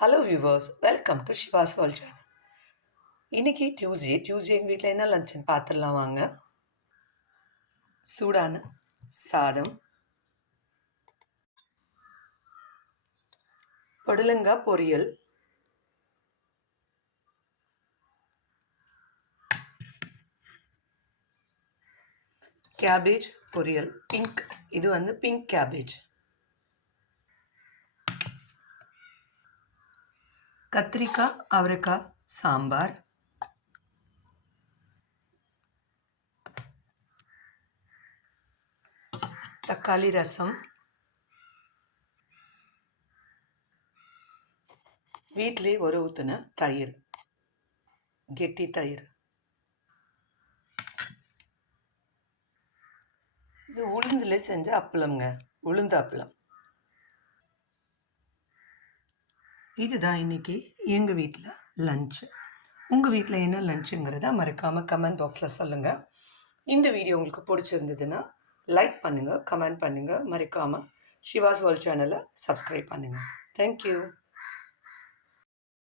Hello viewers, welcome to Shiva's world channel. இன்னைக்கு Tuesday எங்கள் வீட்டில் என்ன லஞ்சுன்னு பார்த்துடலாம் வாங்க. சூடான சாதம், புடலங்காய் பொரியல், கேபேஜ் பொரியல், இது பிங்க் கேபேஜ், கத்திரிக்காய் அவரைக்காய் சாம்பார், தக்காளி ரசம், வீட்டிலே ஊற்றின தயிர், கெட்டி தயிர். இது உளுந்துல செஞ்ச அப்பளம்ங்க, உளுந்து அப்பளம். இதுதான் இன்னைக்கு எங்கள் வீட்டில் லஞ்சு. உங்கள் வீட்டில் என்ன லஞ்சுங்கிறத மறக்காமல் கமெண்ட் பாக்ஸில் சொல்லுங்கள். இந்த வீடியோ உங்களுக்கு பிடிச்சிருந்ததுன்னா லைக் பண்ணுங்கள், கமெண்ட் பண்ணுங்கள், மறக்காமல் ஷிவாஸ் வேர்ல்ட் சேனலை சப்ஸ்கிரைப் பண்ணுங்கள். தேங்க்யூ.